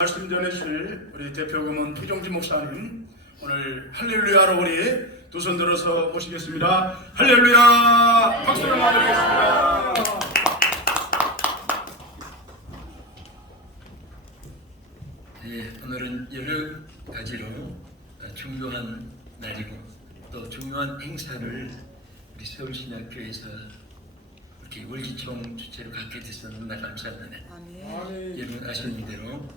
말씀 전해주실 우리 대표금은 피종지 목사님, 오늘 할렐루야로 우리 두 손 들어서 모시겠습니다. 할렐루야! 박수를 드리겠습니다. 네, 오늘은 여러 가지로 중요한 날이고 또 중요한 행사를 우리 서울신학교에서 이렇게 월기총 주최로 갖게 돼서 너무나 감사합니다. 여러분 아시는 대로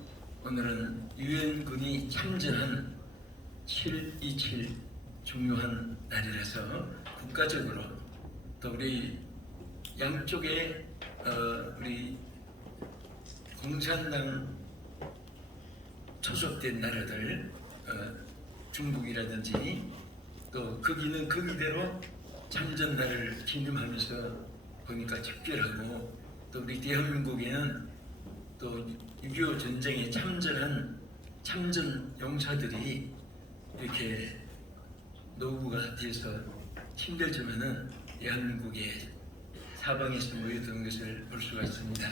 오늘은 유엔군이 참전한 7.27 중요한 날이라서 국가적으로 또 우리 양쪽에 우리 공산당 소속된 나라들 중국이라든지 또 거기는 거기대로 참전날을 기념하면서 보니까 특별하고 또 우리 대한민국에는 또 6.25 전쟁에 참전한 참전 용사들이 이렇게 노구가 되어서 힘들지만은 대한민국의 사방에서 모여드는 것을 볼 수가 있습니다.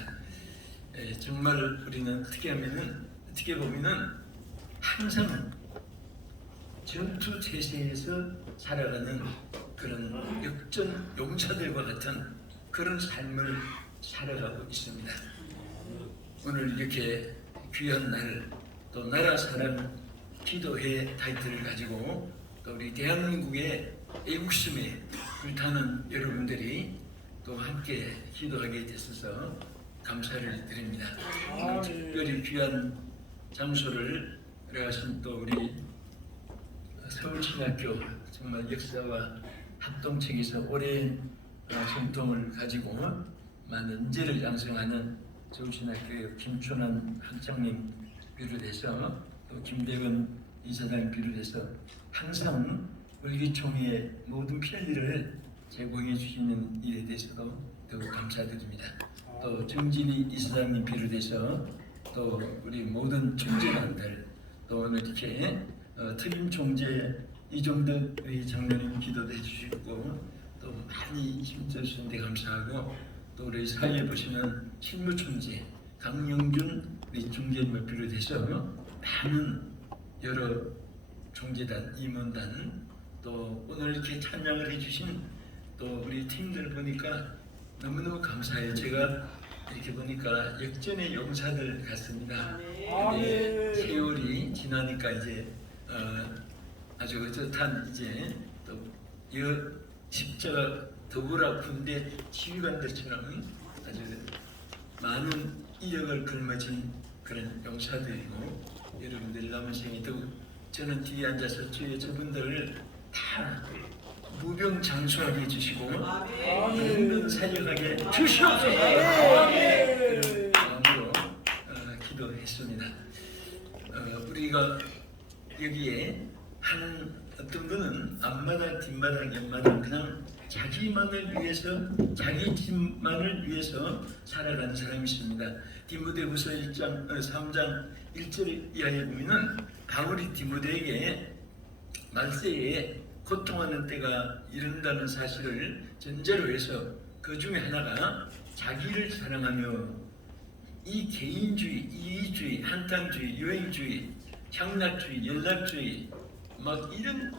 정말 우리는 어떻게 보면은 항상 전투 태세에서 살아가는 그런 역전 용사들과 같은 그런 삶을 살아가고 있습니다. 오늘 이렇게 귀한 날, 또 나라 사랑 기도회 타이틀을 가지고 또 우리 대한민국의 애국심에 불타는 여러분들이 또 함께 기도하게 되셔서 감사를 드립니다. 오늘 특별히 귀한 장소를 하신 또 우리 서울신학교 정말 역사와 합동책에서 오랜 전통을 가지고 많은 인재를 양성하는 서울신학교의 김춘환 학장님 비롯해서 또 김대건 이사장 비롯해서 항상 월기총회의 모든 편리를 제공해 주시는 일에 대해서도 더욱 감사드립니다. 또 정진희 이사장님 비롯해서 또 우리 모든 총재단들 또 오늘 이렇게 특임 총재 이종덕 장로님 기도도 해주시고 또 많이 힘써주시는데 감사하고 또 우리 사이에 보시면 실무총재 강영준 우리 중재님을 비롯해서 많은 여러 총재단, 임원단 또 오늘 이렇게 찬양을 해주신 또 우리 팀들 보니까 너무너무 감사해요. 제가 이렇게 보니까 역전의 용사들 같습니다. 근데 세월이 지나니까 이제 아주 어젓한 이제 또 십자가 더불어 군대 지휘관들처럼 아주 많은 이력을 걸머진 그런 용사들이고 여러분들 남은 생에 또 저는 뒤에 앉아서 주의 저분들을 다 무병장수하게 해주시고 힘든 사역하게 주시옵소서 그런 마음으로 기도했습니다. 우리가 여기에 어떤 분은 앞마당, 뒷마당, 옆마당 그냥 자기만을 위해서 자기 집만을 위해서 살아가는 사람이 있습니다. 디모데후서 3장 1절 이하에 보면은 바울이 디모데에게 말세에 고통하는 때가 이른다는 사실을 전제로 해서 그 중에 하나가 자기를 사랑하며 이 개인주의, 이기주의, 한탕주의, 여행주의, 향락주의, 연락주의 막 이런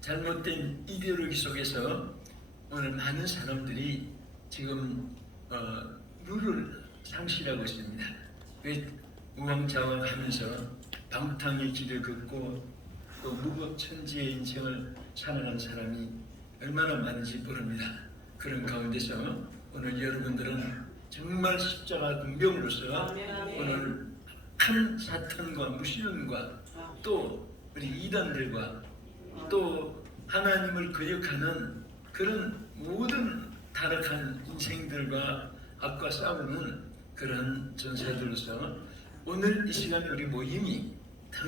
잘못된 이데올로기 속에서 오늘 많은 사람들이 지금 룰을 상실하고 있습니다. 우왕좌왕하면서 방탕의 길을 걷고 또 무법천지의 인생을 살아가는 사람이 얼마나 많은지 모릅니다. 그런 가운데서 오늘 여러분들은 정말 십자가 군병으로서 오늘 큰 사탄과 무신론과 또 우리 이단들과 또 하나님을 거역하는 그런 모든 타락한 인생들과 악과 싸우는 그런 전사들로서 오늘 이 시간에 우리 모임이 더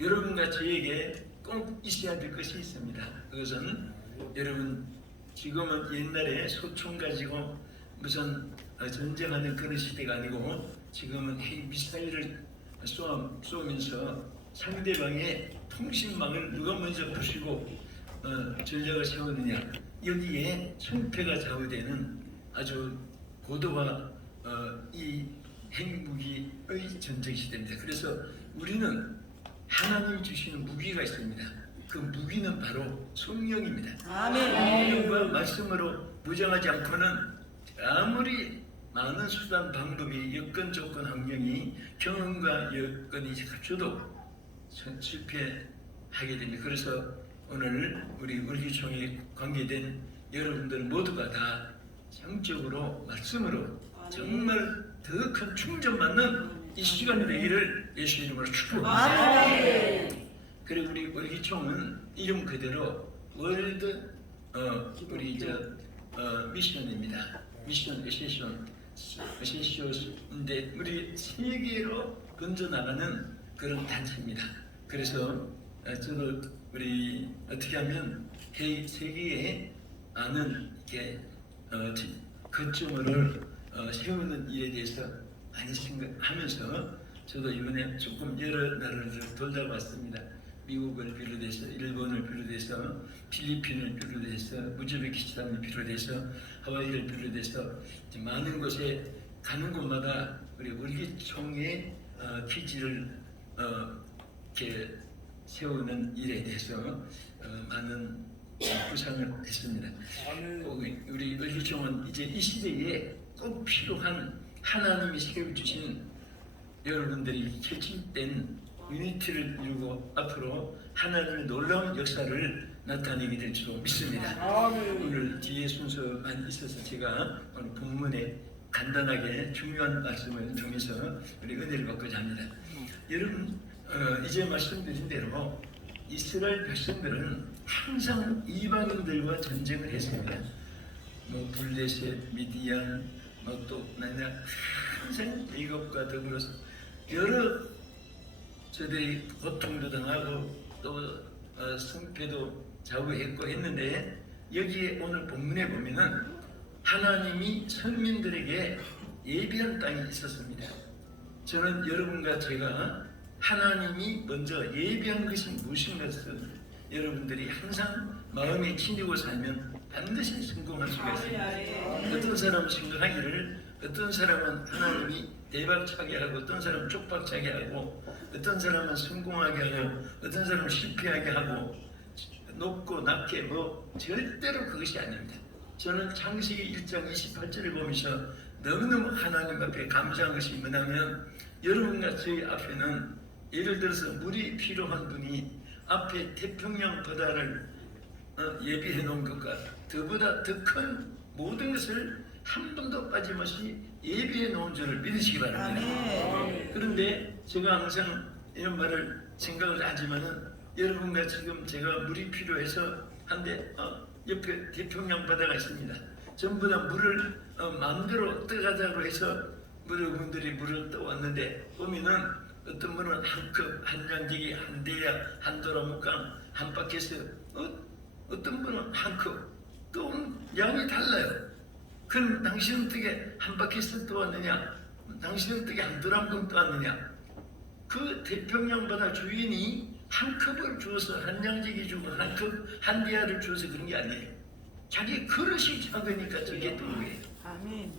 여러분과 저에게 꼭 있어야 될 것이 있습니다. 그것은 여러분 지금은 옛날에 소총 가지고 무슨 전쟁하는 그런 시대가 아니고 지금은 미사일을 쏘면서 상대방의 통신망을 누가 먼저 부시고 전략을 세우느냐 여기에 승패가 좌우되는 아주 고도화 이 핵무기의 전쟁 시대입니다. 그래서 우리는 하나님 주시는 무기가 있습니다. 그 무기는 바로 성령입니다. 성령과 말씀으로 무장하지 않고는 아무리 많은 수단 방법이 여건 조건 환경이 경험과 여건이 갖춰도 실패하게 됩니다. 그래서 오늘 우리 을기총에 관계된 여러분들 모두가 다 성적으로 말씀으로 정말 더 큰 충전받는 이 시간이 되기를 예수 이름으로 축복합니다. 그리고 우리 을기총은 이름 그대로 월드 우리 미션입니다. 미션 에세시온인데 우리 세계로 번져나가는 그런 단체입니다. 그래서 저도 우리 어떻게 하면 세계에 많은 이렇게 거점을 세우는 일에 대해서 많이 생각하면서 저도 이번에 조금 여러 나라를 돌다 왔습니다. 미국을 비롯해서 일본을 비롯해서 필리핀을 비롯해서 우즈베키스탄을 비롯해서 하와이를 비롯해서 많은 곳에 가는 곳마다 우리 을기총의 기지를 이렇게 세우는 일에 대해서 많은 구상을 했습니다. 우리 을기총은 이제 이 시대에 꼭 필요한 하나님이 세워주신 여러분들이 결집된 유니티를 이루고 앞으로 하나님의 놀라운 역사를 나타내게 될 줄 믿습니다. 오늘 뒤에 순서만 있어서 제가 오늘 본문에 간단하게 중요한 말씀을 통해서 우리 은혜를 받고자 합니다. 여러분 이제 말씀드린 대로 이스라엘 백성들은 항상 이방인들과 전쟁을 했습니다. 블레셋, 미디안, 또 항상 애굽과 더불어서 여러 저들이 고통도 당하고 또 성패도 자우했고 했는데 여기에 오늘 본문에 보면은 하나님이 선민들에게 예비한 땅이 있었습니다. 저는 여러분과 제가 하나님이 먼저 예비한 것이 무엇인가를 여러분들이 항상 마음에 지니고 살면 반드시 성공할 수가 있습니다. 어떤 사람은 생각하기를 어떤 사람은 하나님이 대박차게 하고 어떤 사람은 쪽박차게 하고 어떤 사람은 성공하게 하고 어떤 사람은 실패하게 하고 높고 낮게 절대로 그것이 아닙니다. 저는 창세기 1장 28절을 보면서 너무너무 하나님 앞에 감사한 것이 뭐냐면 여러분과 저희 앞에는 예를 들어서 물이 필요한 분이 앞에 태평양 바다를 예비해 놓은 것과 그보다 더 큰 모든 것을 한 번도 빠짐없이 예비해 놓은 줄을 믿으시기 바랍니다. 그런데 제가 항상 이런 말을 생각을 하지만은 여러분과 지금 제가 물이 필요해서 한데 옆에 태평양 바다가 있습니다. 전부 다 물을 마음대로 떠가자고 해서 여러분들이 물을 떠왔는데 보면은 어떤 분은 한 컵, 한 양지기, 한 대야, 한 도라묵강, 한 바켓에 어떤 분은 한 컵, 또 양이 달라요. 그럼 당신은 어떻게 한 바켓을 떠왔느냐? 당신은 어떻게 한 도라묵강 떠왔느냐? 그 태평양 바다 주인이 한 컵을 주어서 한 양지기 주고 한 컵, 한 대야를 주어서 그런 게 아니에요. 자기 그릇이 작으니까 저게 또 그래요.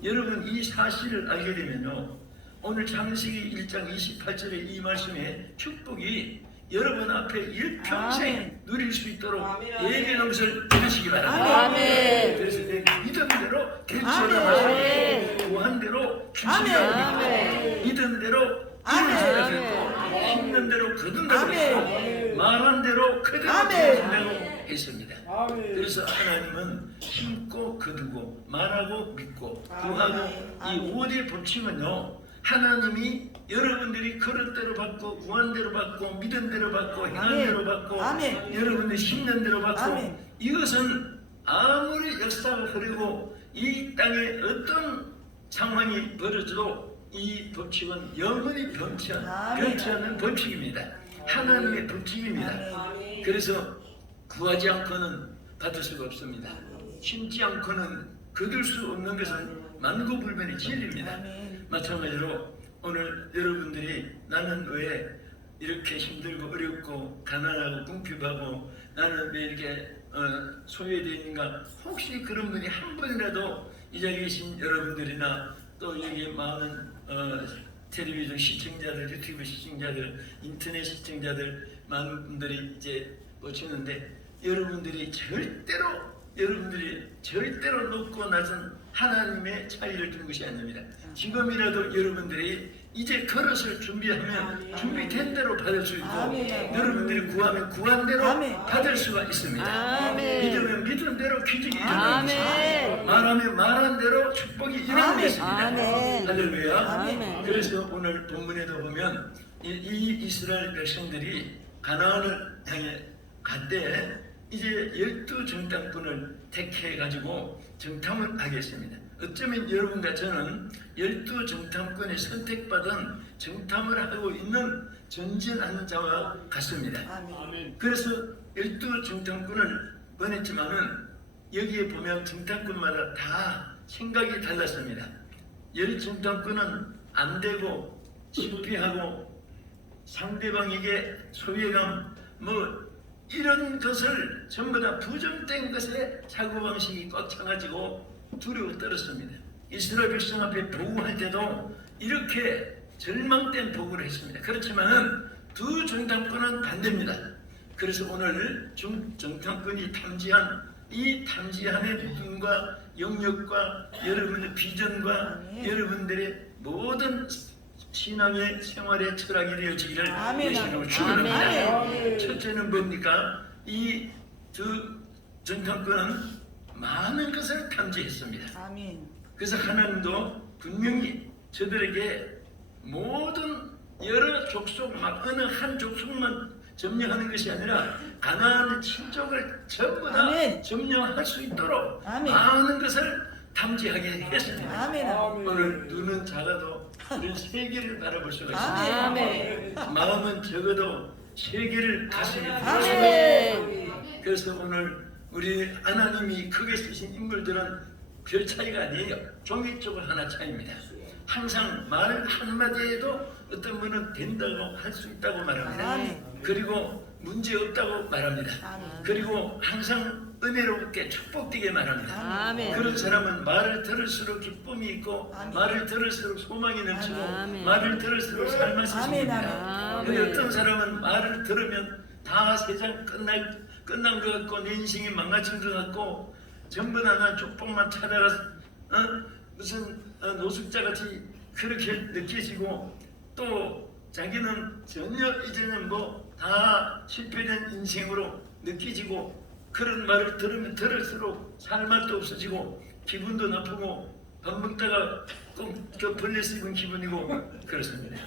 여러분 이 사실을 알게 되면요. 오늘 창세기 1장 28절의 이 말씀의 축복이 여러분 앞에 일평생 누릴 수 있도록 예배하는 것을 믿으시기 바랍니다. 그래서 내 믿음대로 대처를 하시고 구한 대로 주시라고 믿고 믿은 대로 이루어진다고 했고 힘든 대로 거둔다고 했고 말한 대로 그대로 되어진다고 했습니다. 그래서 하나님은 힘고 거두고 말하고 믿고 구하고 이 5대 법칙은요 하나님이 여러분들이 그릇대로 받고 구한 대로 받고 믿은 대로 받고 행한 대로 받고 여러분들이 힘든 대로 받고 이것은 아무리 역사가 흐르고 이 땅에 어떤 상황이 벌어져도 이 법칙은 영원히 변치 않는 법칙입니다. 하나님의 법칙입니다. 그래서 구하지 않고는 받을 수가 없습니다. 심지 않고는 거둘 수 없는 것은 만고불변의 진리입니다. 마찬가지로 오늘 여러분들이 나는 왜 이렇게 힘들고 어렵고 가난하고 궁핍하고 나는 왜 이렇게 소외되어 있는가? 혹시 그런 분이 한 번이라도 이 자리에 계신 여러분들이나 또 여기 많은 텔레비전 시청자들, 유튜브 시청자들, 인터넷 시청자들 많은 분들이 이제 보시는데 여러분들이 절대로 높고 낮은 하나님의 차이를 둔 것이 아닙니다. 지금이라도 여러분들이 이제 그릇을 준비하면 준비된 대로 받을 수 있고 여러분들이 구하면 구한 대로 받을 수가 있습니다. 믿으면 믿은 대로 기적이 일어납니다. 말하면 말한 대로 축복이 일어나겠습니다. 할렐루야. 그래서 오늘 본문에도 보면 이 이스라엘 백성들이 가나안을 향해 갈 때 이제 12정탐꾼을 택해가지고 정탐을 하겠습니다. 어쩌면 여러분과 저는 12정탐꾼에 선택받은 정탐을 하고 있는 전진하는 자와 같습니다. 그래서 12정탐꾼을 보냈지만은 여기에 보면 정탐꾼마다 다 생각이 달랐습니다. 10정탐꾼은 안 되고 실패하고 상대방에게 소외감 이런 것을 전부 다 부정된 것에 사고방식이 꽉 차가지고 두려워 떨었습니다. 이스라엘 백성 앞에 보고할 때도 이렇게 절망된 보고를 했습니다. 그렇지만은 두 정탐꾼은 반대입니다. 그래서 오늘 정탐꾼이 탐지한 이 탐지함의 눈과 영역과 여러분의 비전과 여러분들의 모든 신앙의 생활의 철학이 되어지기를 예수님으로 축원합니다. 첫째는 뭡니까? 이 두 정탐꾼은 많은 것을 탐지했습니다. 그래서 하나님도 분명히 저들에게 모든 여러 족속 어느 한 족속만 점령하는 것이 아니라 가나안 친족을 전부 다 점령할 수 있도록 많은 것을 탐지하게 했습니다. 오늘 눈은 작아도 우리는 세계를 바라볼 수가 있습니다. 마음은 적어도 세계를 가슴에 품을 수가 있습니다. 그래서 오늘 우리 하나님이 크게 쓰신 인물들은 별 차이가 아니에요. 종이 쪽은 하나 차이입니다. 항상 말 한마디에도 어떤 분은 된다고 할 수 있다고 말합니다. 그리고 문제 없다고 말합니다. 그리고 항상 은혜롭게 축복되게 말합니다. 그런 사람은 말을 들을수록 기쁨이 있고 말을 들을수록 소망이 넘치고 말을 들을수록 삶을 습니다. 근데 어떤 사람은 말을 들으면 다 세상 끝난 것 같고 내 인생이 망가진 것 같고 전부 다 축복만 찾아가서 무슨 노숙자같이 그렇게 느껴지고 또 자기는 전혀 이제는 다 실패된 인생으로 느껴지고 그런 말을 들으면 들을수록 살 맛도 없어지고 기분도 나쁘고 밥 먹다가 꼭 벌레 씹은 기분이고 그렇습니다.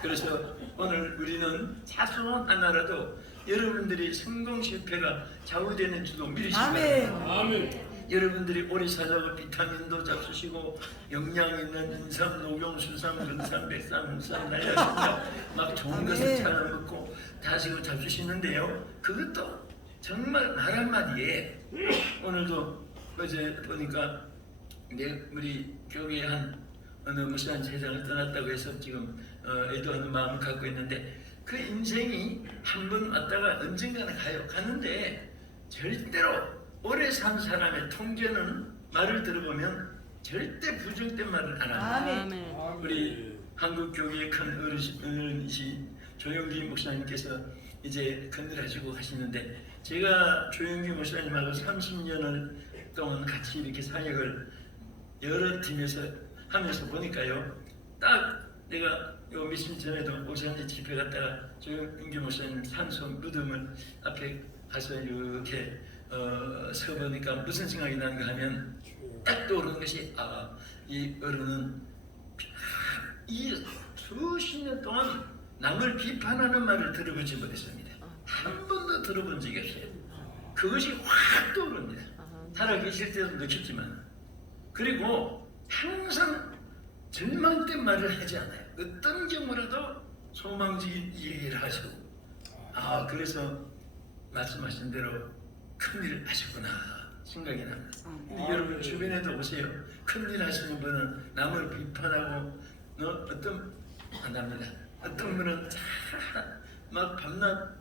그래서 오늘 우리는 사소한 하나라도 여러분들이 성공 실패가 좌우되는 줄도 미리시기 바랍니다. 여러분들이 오래 살라고 비타민도 잡수시고 영양 있는 인삼, 녹용, 수삼, 근삼, 백삼, 홍삼, 날약삼 막 좋은 것을 잘 먹고 다 지금 잡수시는데요. 그것도 정말 말 한마디에 오늘도 어제 보니까 우리 교회에 한 어느 무시한 세상을 떠났다고 해서 지금 애도하는 마음을 갖고 있는데 그 인생이 한 번 왔다가 언젠가는 가는데 절대로 오래 산 사람의 통제는 말을 들어보면 절대 부정된 말을 안 합니다. 우리 한국 교회의 큰 어른이신 조영기 목사님께서 이제 건널하시고 하시는데 제가 조영기 목사님하고 30년을 동안 같이 이렇게 사역을 여러 팀에서 하면서 보니까요. 딱 내가 요 며칠 전에도 오산지 집회 갔다가 조영기 목사님 산소 무덤을 앞에 가서 이렇게 서보니까 무슨 생각이 나는가 하면 딱 떠오르는 것이 이 어른은 이 수십 년 동안 남을 비판하는 말을 들어보지 못했습니다. 한 번도 들어본 적이 없어요. 그것이 확 떠오릅니다. 살아계실 때도 느꼈지만 그리고 항상 절망된 말을 하지 않아요. 어떤 경우라도 소망적인 얘기를 하시고 그래서 말씀하신 대로 큰일 하셨구나 생각이 납니다. 근데 여러분 주변에도 보세요. 큰일 하시는 분은 남을 비판하고 안 합니다. 어떤 분은 막 밤낮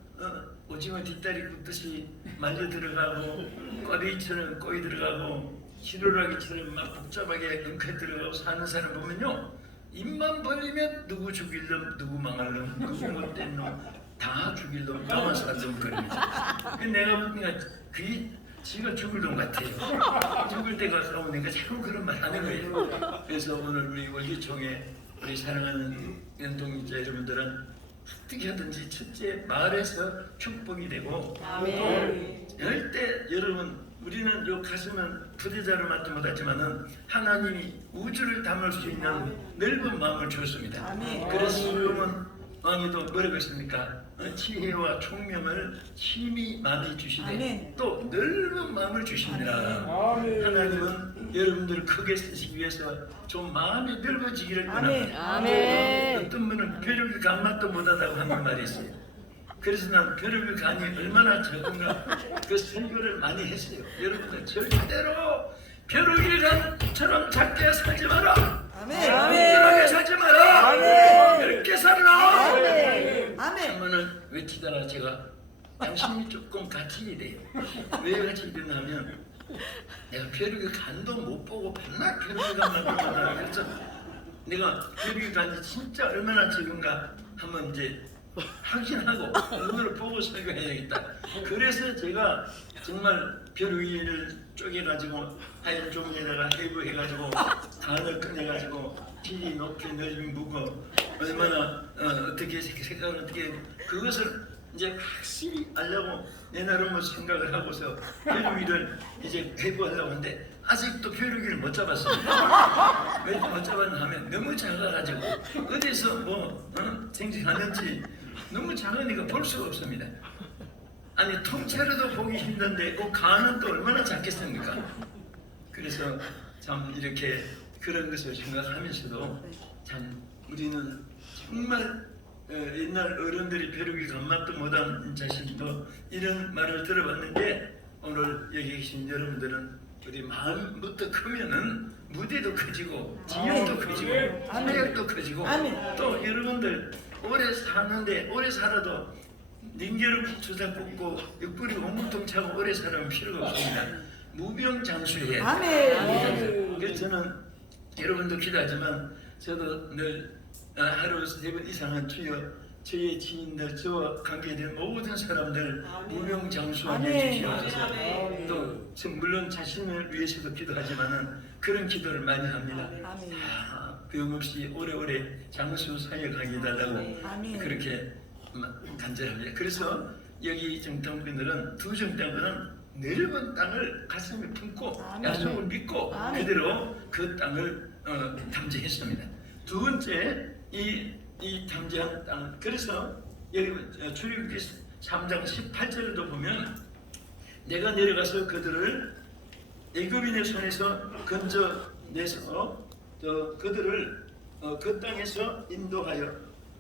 오징어 뒷다리 굽듯이 말려 들어가고 꼬리처럼 꼬이 들어가고 시루라기처럼 막 복잡하게 엉켜 들어가고 사는 사람 보면요 입만 벌리면 누구 죽일 놈, 누구 망할 놈, 누구 못된 놈, 다 죽일 놈, 나만 살던 그럽니다. 내가 보니까 그게 지가 죽을 놈 같아요. 죽을 때가 가까우니까 자꾸 그런 말 하는 거예요. 그래서 오늘 우리 월기총회 우리 사랑하는 연동자 여러분들은 어떻게 하든지 첫째 말에서 축복이 되고 아멘. 절대 여러분 우리는 요 가슴은 부대자로 맡도 못하지만은 하나님이 우주를 담을 수 있는 넓은 마음을 주었습니다. 아멘. 그래서 솔로몬 왕이도 뭐라고 했습니까? 지혜와 총명을 심히 많이 주시되 아멘. 또 넓은 마음을 주시니라. 하나님은 여러분들을 크게 쓰시기 위해서 좀 마음이 넓어지기를 원합니다. 아멘. 어떤 분은 벼룩이 간맛도 못하다고 하는 말이 있어요. 그래서 난 벼룩이 간이 얼마나 적은가 그 설교를 많이 했어요. 여러분들 절대로 벼룩이 간처럼 작게 살지 마라. 아멘. 아멘. 살지 마라. 아멘. 넓게 살라. 아멘. 한번은 외치다가 제가 양심이 조금 같이 돼요. 왜 같이 되냐면 내가 벼룩이 간도 못 보고 맨날 벼룩이 간만 보다 그래서 내가 벼룩이 간이 진짜 얼마나 적은가 한번 이제 확신하고 눈으로 보고 설교해야겠다. 그래서 제가 정말 벼룩이를 쪼개가지고 하얀 종이에다가 해부해가지고 단을 꺼내가지고 길이 높이 넓이 무거 얼마나 어떻게 색깔을 어떻게 그것을 이제 확실히 알려고 내 나름으로 생각을 하고서 벼룩이를 이제 해부하려고 하는데 아직도 벼룩이를 못 잡았습니다. 왜 못 잡았나 하면 너무 작아가지고 어디서 뭐 생생하는지 너무 작으니까 볼 수가 없습니다. 아니 통째로도 보기 힘든데 그 간은 또 얼마나 작겠습니까? 그래서 참 이렇게 그런 것을 생각하면서도 참 우리는 정말 옛날 어른들이 벼룩이 간맛도 못한 자식도 이런 말을 들어봤는데 오늘 여기 계신 여러분들은 우리 마음부터 크면은 무대도 커지고 지역도 커지고 사역도 커지고 또 여러분들 오래 사는데 오래 살아도 링겔을 주사 꽂고 옆구리 옹물통 차고 오래 살면 필요가 없습니다. 무병장수해야 아멘. 그래서 저는 여러분도 기도하지만 저도 늘 하루 3번 이상은 주여 저의 지인들 저와 관계된 모든 사람들 무병장수하게 주시옵소서. 또 물론 자신을 위해서도 기도하지만은 그런 기도를 많이 합니다. 병 없이 오래오래 장수 사역하게 해달라고 아멘. 그렇게 간절합니다. 그래서 여기 정탐꾼들은 두 정탐꾼은 넓은 땅을 가슴에 품고 아멘. 약속을 믿고 아멘. 그대로 그 땅을 탐지했습니다. 두 번째 이 탐지한 땅 그래서 여기 출애굽기 3장 18절에도 보면 내가 내려가서 그들을 애굽인의 손에서 건져내서 그들을 그 땅에서 인도하여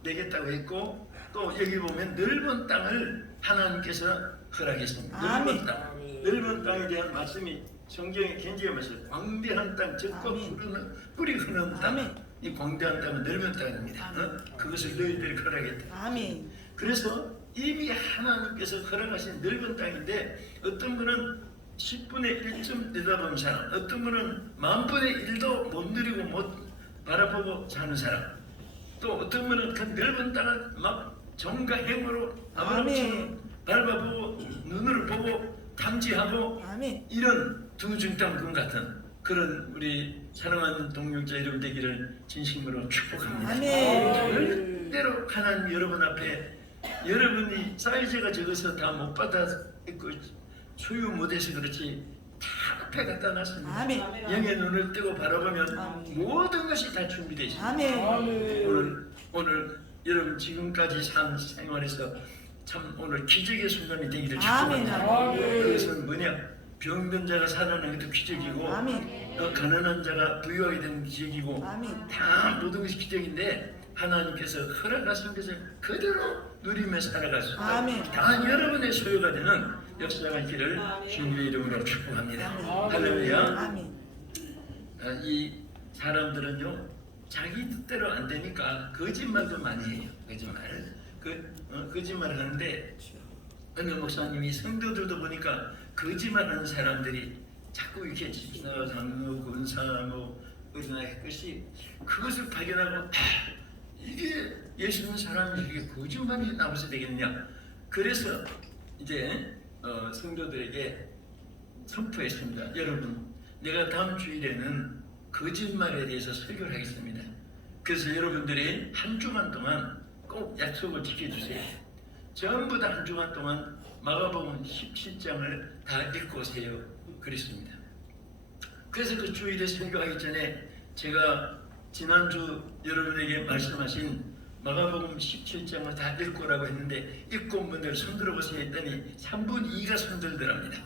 내겠다고 했고 또 여기 보면 넓은 땅을 하나님께서 허락했습니다. 넓은 땅, 넓은 땅에 대한 말씀이 성경에 굉장히 많습니다. 광대한 땅, 적과 뿌리 흐르는 땅, 이 광대한 땅은 넓은 땅입니다. 그것을 너희들이 허락했다. 아멘. 그래서 이미 하나님께서 허락하신 넓은 땅인데 어떤 분은 10분의 1쯤 내다보는 사람, 어떤 분은 10,000분의 1도 못 누리고 못 바라보고 사는 사람, 또 어떤 분은 그 넓은 땅을 막 정과 행으로 아브라함처럼 밟아보고 눈으로 보고 탐지하고 이런 두 중땅군 같은 그런 우리 사랑하는 동역자 여러분 되기를 진심으로 축복합니다. 절대로 하나님 여러분 앞에 여러분이 사이즈가 적어서 다 못 받아 있고 소유 못해서 그렇지 다 앞에 갖다 놨습니다. 영의 눈을 뜨고 바라보면 모든 것이 다 준비되어 있습니다. 오늘 여러분 지금까지 산 생활에서 참 오늘 기적의 순간이 되기를 축복합니다. 그것은 뭐냐? 병든 자가 살아나는 것도 기적이고 가난한 자가 부유하게 되는 기적이고 다 모든 것이 기적인데 하나님께서 허락하신 것을 그대로 누리며 살아갈 수 있다. 다 여러분의 소유가 되는 역사가 있기를 주님의 이름으로 축복합니다. 할렐루야. 이 사람들은요 자기 뜻대로 안 되니까 거짓말도 많이 해요. 거짓말을 하는데 어느 목사님이 성도들도 보니까 거짓말하는 사람들이 자꾸 이렇게 집사, 장로, 권사, 뭐 어린아이 것이 그것을 발견하고 이게 예수 믿는 사람이 이게 거짓말이 나와서 되겠냐. 그래서 이제 성도들에게 선포했습니다. 여러분, 내가 다음 주일에는 거짓말에 대해서 설교를 하겠습니다. 그래서 여러분들이 한 주간 동안 꼭 약속을 지켜주세요. 전부 다 한 주간 동안 마가복음 17장을 다 읽고 오세요. 그랬습니다. 그래서 그 주일에 설교하기 전에 제가 지난주 여러분에게 말씀하신 마가복음 17장을 다 읽고라고 했는데 읽고 온 분들 손 들어보세요 했더니 3분 2가 손 들더랍니다.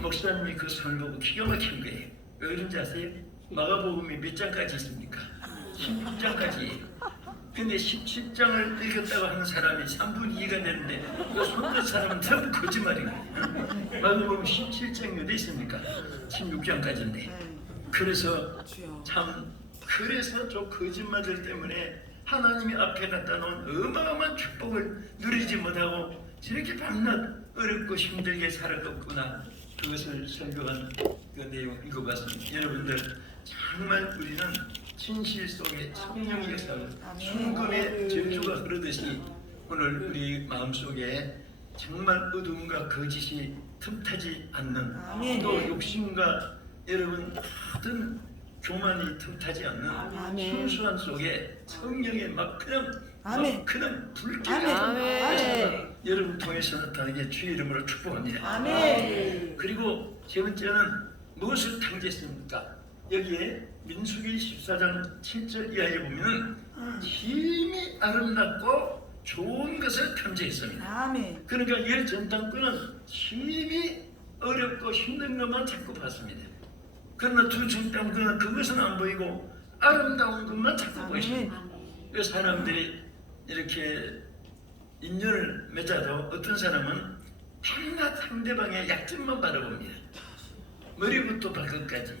목사님이 그 손을 보고 기가 막힌 거예요. 왜 그런지 아세요? 마가복음이 몇 장까지 있습니까? 16장까지. 근데 17장을 읽었다고 하는 사람이 3분 2가 되는데 그 손든 사람은 전부 거짓말인 거예요. 마가복음 17장이 어디 있습니까? 16장까지인데. 그래서 그래서 저 거짓말들 때문에 하나님이 앞에 갖다 놓은 어마어마한 축복을 누리지 못하고 저렇게 밤낮 어렵고 힘들게 살아갔구나. 그것을 설교한 그 내용 읽어봤습니다. 여러분들, 정말 우리는 진실 속에 성령의 역사를 순금의 전주가 흐르듯이 오늘 우리 마음속에 정말 어둠과 거짓이 틈타지 않는, 또 욕심과 여러분 모든 교만이 틈타지 않는 순수한 속에 성령의 막 그냥 불길이 여러분 통해서 나타나게 주의 이름으로 축복합니다. 그리고 세 번째는 무엇을 탐지했습니까? 여기에 민수기 14장 7절 이하에 보면은 힘이 아름답고 좋은 것을 탐지했습니다. 그러니까 열 전당꾼은 힘이 어렵고 힘든 것만 자꾸 봤습니다. 그러나 두 전당꾼은 그것은 안 보이고 아름다운 것만 자꾸 보십니다. 그 사람들이 이렇게 인연을 맺어도 어떤 사람은 밤낮 상대방의 약점만 바라봅니다. 머리부터 발끝까지,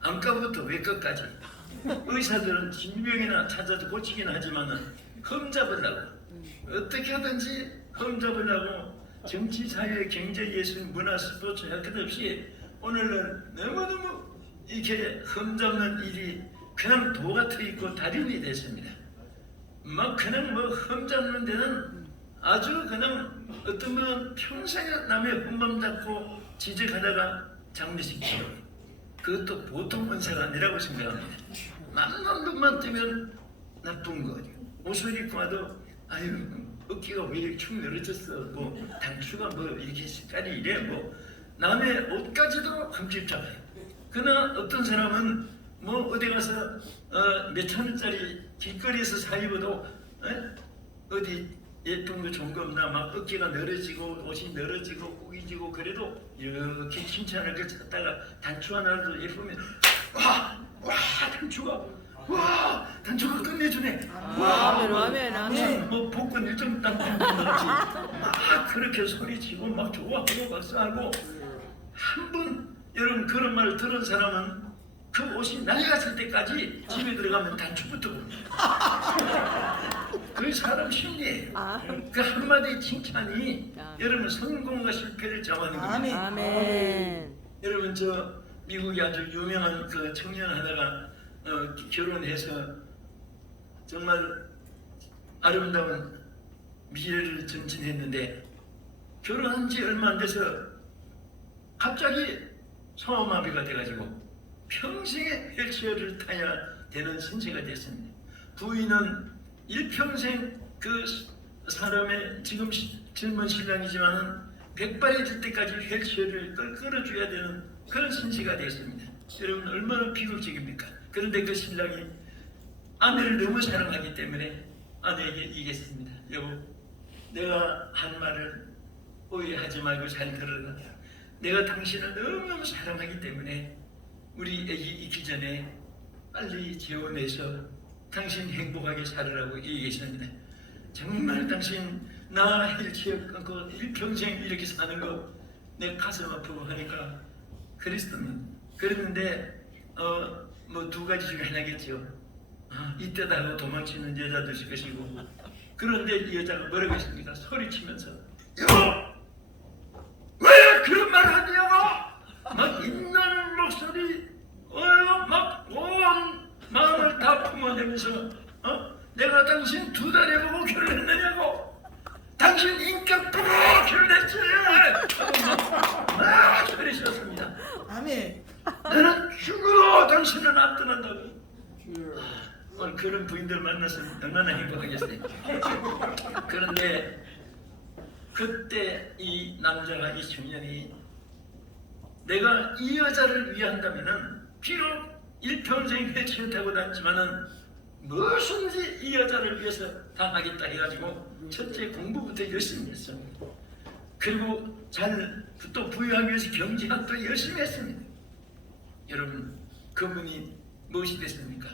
안과부터 외과까지. 의사들은 질병이나 찾아서 고치긴 하지만은 흠잡으려고 어떻게 하든지 흠잡으려고 정치, 사회, 경제, 예술, 문화, 스포츠 할 것 없이 오늘은 너무너무 이렇게 흠잡는 일이 그냥 도가 트있고 달인이 됐습니다. 막 그냥 뭐 흠잡는 데는 아주 그냥 어떤 분은 평생에 남의 흠만 잡고 지적하다가 장례식치러, 그것도 보통 은사가 아니라고 생각합니다. 만난 놈만 뜨면 나쁜 거죠. 옷을 입고 와도 아유 어깨가 왜 이렇게 축 늘어졌어, 뭐 단추가 뭐 이렇게 색깔이 이래, 뭐 남의 옷까지도 흠집잡아요. 그러나 어떤 사람은 뭐 어디 가서 몇천 원짜리 길거리에서 사 입어도 어디 예쁜 거 좋은 거 없나, 막 어깨가 늘어지고 옷이 늘어지고 구기지고 그래도 이렇게 칭찬을 그 찾다가 단추 하나라도 예쁘면 와 단추가 끝내주네. 무슨 뭐 복권 일정 땅콩 같이 막 그렇게 소리치고 막 좋아하고 박수하고. 한 번 여러분 그런 말을 들은 사람은 그 옷이 낡았을 때까지 집에 들어가면 단추부터 봅니다. 그 사람 심리예요. 그 한마디 칭찬이 여러분 성공과 실패를 정하는 겁니다. 여러분 저 미국에 아주 유명한 그 청년 하나가 결혼해서 정말 아름다운 미래를 전진했는데 결혼한 지 얼마 안 돼서 갑자기 소아마비가 돼가지고 평생에 휠체어를 타야 되는 신세가 됐습니다. 부인은 일평생 그 사람의 지금 젊은 신랑이지만은 백발이 될 때까지 휠체어를 끌어줘야 되는 그런 신세가 됐습니다. 여러분 얼마나 비극적입니까? 그런데 그 신랑이 아내를 너무 사랑하기 때문에 아내에게 얘기했습니다. 여보, 내가 한 말을 오해하지 말고 잘 들어라. 내가 당신을 너무너무 사랑하기 때문에 우리 애기 있기 전에 빨리 재혼해서 당신 행복하게 살으라고 얘기했습니다. 정말 당신 나 휠체어 끊고 일평생 이렇게 사는 거 내 가슴 아프고 하니까 그랬습니다. 그랬는데 뭐 두 가지 중에 하나겠죠. 이때다 하고 도망치는 여자도 있을 것이고. 그런데 이 여자가 뭐라고 했습니까? 소리치면서 여보! 왜 그런 말을 하냐고! 막 있는 목소리 막 나오면서 내가 당신 2달에 보고 결혼했느냐고, 당신 인격 보고 결혼했지 막 그러셨습니다. 아멘. 나는 죽어도 당신은 안 떠난다고. 오늘 그런 부인들 만나서 얼마나 행복하겠어요. 그런데 그때 이 남자가, 이 청년이 내가 이 여자를 위한다면은 비록 일평생 해치를 타고 다녔지만은 무엇인지 이 여자를 위해서 다 하겠다 해가지고 첫째 공부부터 열심히 했습니다. 그리고 잘 또 부유하기 위해서 경제학도 열심히 했습니다. 여러분, 그분이 무엇이 됐습니까?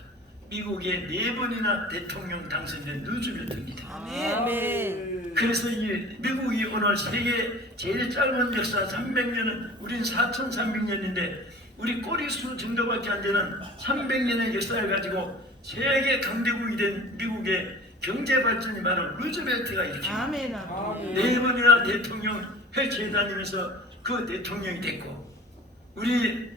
미국의 4번이나 대통령 당선된 루즈벨트입니다. 아멘. 그래서 이 미국이 오늘 세계 제일 짧은 역사 300년은, 우린 4,300년인데 우리 꼬리수 정도밖에 안 되는 300년의 역사를 가지고 세계 강대국이 된 미국의 경제 발전이 바로 루즈벨트가 일으킵니다. 아멘. 아멘. 4번이나 대통령 헬치에 다니면서 그 대통령이 됐고, 우리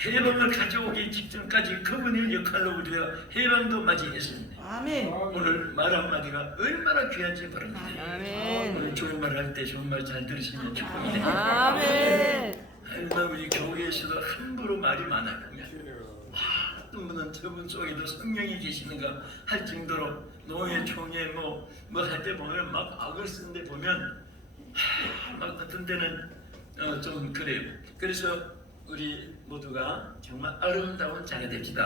해방을 가져오기 직전까지 그분의 역할로 우리가 해방도 맞이했습니다. 아멘. 오늘 말 한마디가 얼마나 귀한지 모릅니다. 아멘. 오늘 좋은 말 할 때 좋은 말 잘 들으시면 축복입니다. 아멘. 하여간 우리 교회에서도 함부로 말이 많아요. 어떤 분은 저분 속에도 성령이 계시는가 할 정도로 노예 총회 뭐 할 때 보면 막 악을 쓰는데 보면 막 어떤 데는 좀 그래요. 그래서 우리 모두가 정말 아름다운 자가 됩시다.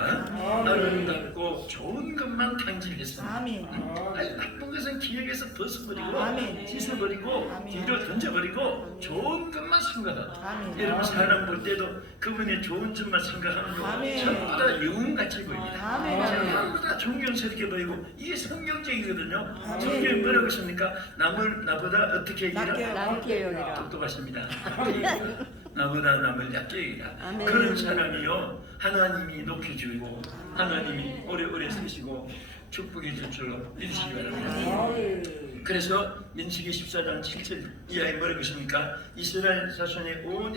아름답고 좋은 것만 탕진했습니다. 아멘. 아니, 나쁜 것은 기억에서 벗어버리고 아멘. 씻어버리고 아멘. 뒤로 던져버리고 좋은 것만 생각하고, 아멘. 여러분 사람 볼 때도 그분의 좋은 점만 생각하면 아멘. 전부 다 영웅같이 보입니다. 아멘. 전부 다 존경스럽게 보이고 이게 성경적이거든요. 아멘. 성경이 뭐라고 했습니까? 남을 나보다 어떻게 낮게 여기라? 낮게 여기라. 똑똑하십니다. 나보다 남을 얕게 여기라. 아멘. 그런 사람이요 하나님이 높여주고 하나님이 오래오래 쓰시고 축복해 줄 줄로 믿으시기 바랍니다. 그래서 민수기 14장 7절 이하에 뭐라고 있습니까? 이스라엘 자손의 온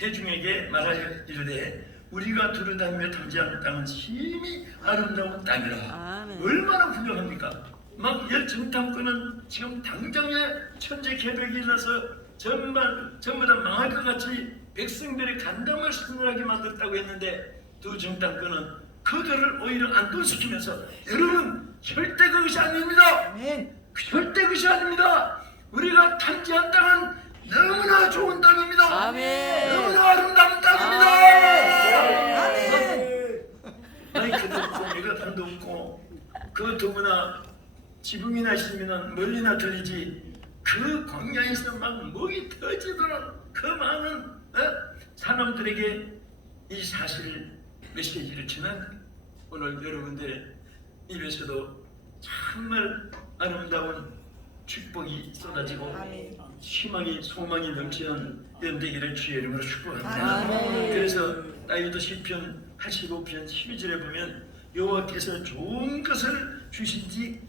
회중에게 말하여 이르되 우리가 두루다니며 탐지하는 땅은 심히 아름다운 땅이라. 아멘. 얼마나 훌륭합니까? 막 열정탐꾼은 지금 당장에 천재 개벽이 일어나서 전부 다 망할 것 같이 백성들의 간담을 서늘하게 만들었다고 했는데, 두 정탐꾼은 그들을 오히려 안도시키면서 여러분 절대 그것이 아닙니다. 아멘. 절대 그것이 아닙니다. 우리가 탐지한 땅은 너무나 좋은 땅입니다. 아멘. 너무나 아름다운 땅입니다. 아멘. 마이크도 없고 메가폰도 없고 그 더구나 지붕이나 있으면 멀리나 들리지, 그 광야에서 막 목이 터지도록 그 많은 사람들에게 이 사실 메시지를 전한 오늘 여러분들의 입에서도 정말 아름다운 축복이 쏟아지고 아멘. 희망이 소망이 넘치는 연대기를 주의 이름으로 축복합니다. 아멘. 그래서 다윗도 시편 85편 12절에 보면 여호와께서 좋은 것을 주시니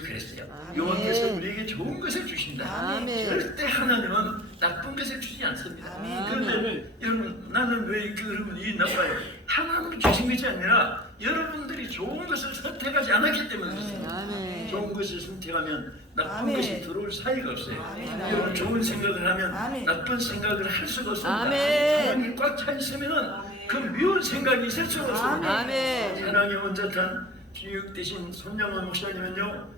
그랬어요. 아멘. 여호와께서 우리에게 좋은 것을 주신다. 아멘. 절대 하나님은 나쁜 것을 주지 않습니다. 아멘. 그런데 여러분, 나는 왜 그러면 이 나빠요? 하나님이 주신 것이 아니라 여러분들이 좋은 것을 선택하지 않았기 때문에 그렇습니다. 아멘. 좋은 것을 선택하면 나쁜 아멘. 것이 들어올 사이가 없어요. 아멘. 여러분 좋은 생각을 하면 아멘. 나쁜 생각을 할 수가 없습니다. 아멘. 사랑이 꽉 차 있으면은 그 미운 생각이 있을 수가 없습니다. 아멘. 사랑이 온전한 교육 대신 손명원 목사님은요,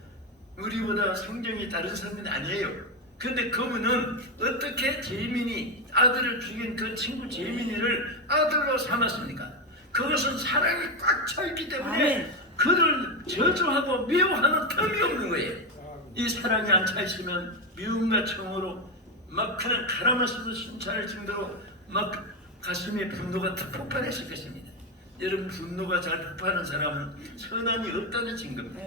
우리보다 성경이 다른 사람은 아니에요. 그런데 그분은 어떻게 재민이 아들을 죽인 그 친구 재민이를 아들로 삼았습니까? 그것은 사랑이 꽉 차 있기 때문에 아멘. 그를 저주하고 미워하는 틈이 없는 거예요. 이 사랑이 안 차 있으면 미움과 청으로 막 그냥 가라마서도 심차할 정도로 막 가슴에 분노가 탁 폭발했을 것입니다. 여러분, 분노가 잘 폭발하는 사람은 선함이 없다는 증거입니다.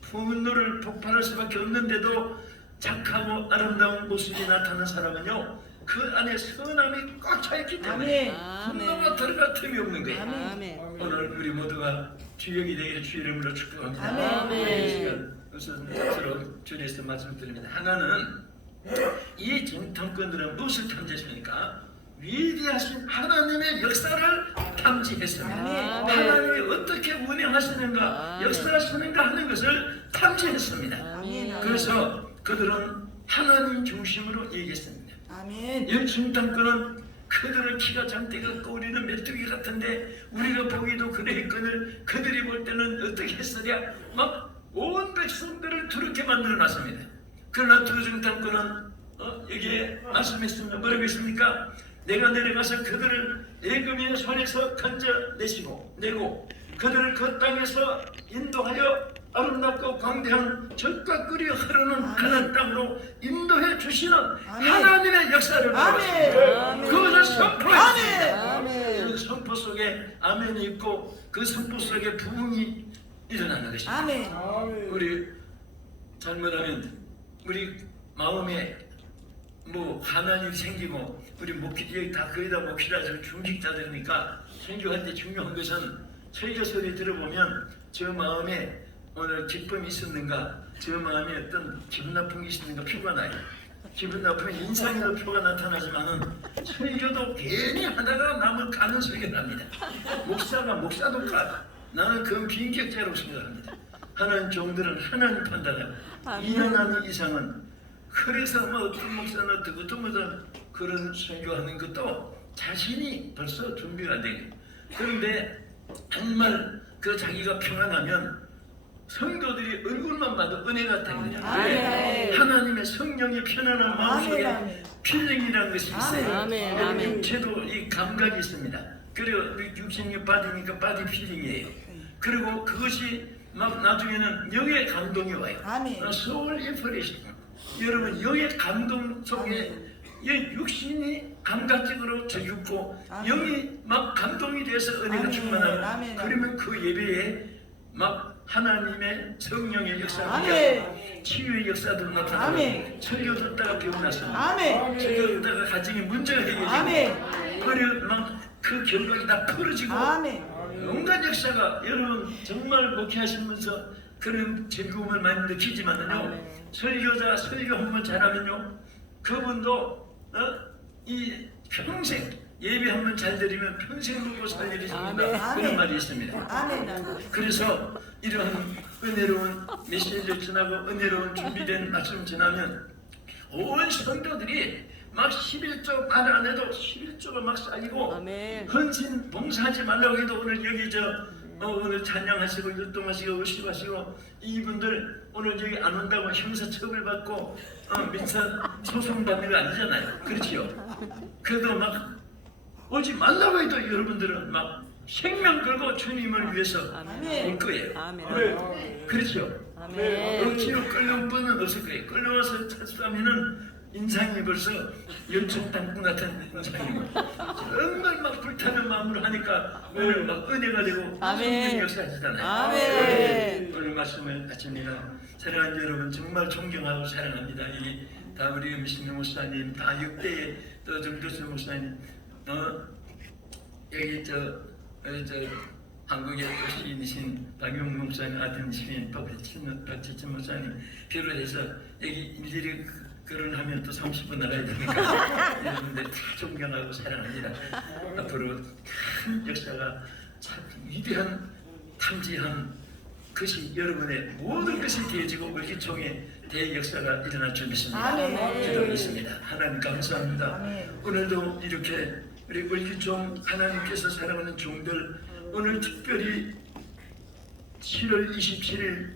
분노를 폭발할 수밖에 없는데도 착하고 아름다운 모습이 나타나는 사람은요, 그 안에 선함이 꽉 차 있기 때문에 아멘. 분노가 들어갈 틈이 없는 거예요. 아멘. 오늘 우리 모두가 주역이 되기를 주 이름으로 축복합니다. 아멘. 이 시간 우선 서로 주님께서 말씀드립니다. 하나는 이 정탐꾼들은 무엇을 탐지했습니까? 위대하신 하나님의 역사를 탐지했습니다. 아멘. 하나님이 어떻게 운행하시는가, 아멘. 역사하시는가 하는 것을 탐지했습니다. 아멘. 그래서 그들은 하나님 중심으로 얘기했습니다. 아멘. 열중 땅권은 그들의 키가 장대가 꼬리는 메뚜기 같은데 우리가 보기도 그랬거늘 그들이 볼 때는 어떻게 했으랴 막 온 백성들을 두렵게 만들어 놨습니다. 그러나 두중 땅권은 여기에 말씀했습니다. 뭐라고 했습니까? 내가 내려가서 그들을 애굽의 손에서 건져내시고 내고 그들을 그 땅에서 인도하여 아름답고 광대한 젖과 꿀이 흐르는 가나안 땅으로 인도해 주시는 하나님의 역사를 보았습니다. 아멘. 그것을 선포했습니다. 아멘. 그 선포 속에 아멘이 있고 그 선포 속에 부흥이 일어나는 것입니다. 아멘. 우리 잘못하면 우리 마음에 뭐 가난이 생기고 우리 목회자 다 거의 다 목회자 중직자들이니까 설교할 때 중요한 것은 설교 소리 들어보면 저 마음에 오늘 기쁨이 있었는가, 저 마음에 어떤 기분 나쁜 게 있었는가 표가 나요. 기분 나쁘면 인상에도 표가 나타나지만은 설교도 괜히 하다가 남을 가는 설교를 합니다. 목사도 가. 나는 그건 빈격자라고 생각합니다. 하나님 종들은 하나님 판단하고 아멘. 2년 안 이상은 그래서 뭐 어떤 목사는 어떤 뭐든 그런 설교하는 것도 자신이 벌써 준비가 되고 그런데 정말 그 자기가 평안하면 성도들이 얼굴만 봐도 은혜가 되거든요. 왜? 아멘. 하나님의 성령이 편안한 마음속에 아멘. 필링이라는 것이 있어요. 아멘. 여러분, 아멘. 육체도 이 감각이 있습니다. 그리고 우리 육신이 빠지니까 바디 필링이에요. 그리고 그것이 막 나중에는 영의 감동이 와요. 아멘. 소울 인프레션. 여러분 영의 감동 속에 이 육신이 감각적으로 저죽고 아멘. 영이 막 감동이 돼서 은혜가 아멘. 충만하고 아멘. 그러면 그 예배에 막 하나님의 성령의 역사가 아멘. 치유의 역사도 나타나고 아멘. 설교 듣다가 병났습니다. 아멘. 설교 듣다가 가정에 문제가 해결되고 아멘. 그리고 막그 결박이 다 풀어지고 아멘. 온갖 역사가 여러분 정말 목회하시면서 그런 즐거움을 많이 느끼지만은요 아멘. 설교자 설교 한번 잘하면요 그분도 이 평생 예배 한번 잘 드리면 평생 먹고 살 일이 있습니다. 아멘. 그런 아멘. 말이 있습니다. 아멘. 아멘. 그래서 이런 은혜로운 메시지를 전하고 은혜로운 준비된 말씀 전하면 온 성도들이 막 11조 말 안 해도 11조가 막 쌓이고 아멘. 헌신 봉사하지 말라고 해도 오늘 여기 오늘 찬양하시고 율동하시고 worship하시고 이분들 오늘 여기 안 온다고 형사처벌 받고 민사 소송 받는 거 아니잖아요. 그렇지요? 그래도 막 오지 말라고 해도 여러분들은 막 생명 걸고 주님을 위해서 올 거예요. 아멘. 그렇죠? 아멘. 억지로 끌려온 분은 없을 거예요. 끌려와서 찾으면은 인상이 벌써 연중 땅콩 같은 인상이고 정말 막 불타는 마음으로 하니까 오늘 막 은혜가 되고 아멘. 성령 역사하시잖아요. 아멘. 오늘 말씀을 마칩니다. 사랑하는 여러분 정말 존경하고 사랑합니다. 이 다우리 음신영 목사님, 다 6대의 또 정도수 목사님, 여기 한국의 시인이신 박용 목사님 아드님이신 박지천 목사님 비롯해서 여기 일일이 결혼하면 또 30분 나가야 되니까 여러분들 다 존경하고 사랑합니다. 앞으로 큰 역사가 참 위대한 탐지한 것이 여러분의 모든 것이 되어지고 을기총의 대역사가 일어날 줄 믿습니다. 아멘. 기도하겠습니다. 하나님 감사합니다. 아멘. 오늘도 이렇게 우리 을기총 하나님께서 사랑하는 종들 오늘 특별히 7월 27일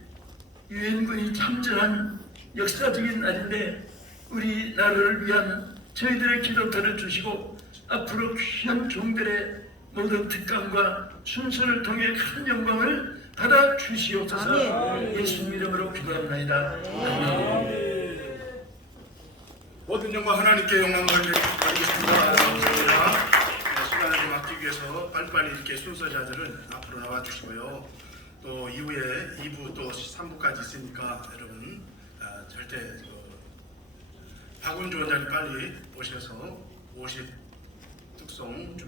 유엔군이 참전한 역사적인 날인데 우리 나라를 위한 저희들의 기도 들어주시고 앞으로 귀한 종들의 모든 특강과 순서를 통해 큰 영광을 받아 주시옵소서. 아멘. 예수님 이름으로 기도합니다. 아멘. 모든 영광 하나님께 영광을 드리겠습니다. 감사합니다. 시간을 좀 아끼기 위해서 빨리빨리 이렇게 순서자들은 앞으로 나와주시고요. 또 이후에 2부 또 3부까지 있으니까 여러분 절대 박은주 원장님 빨리 오셔서 50 특송 준비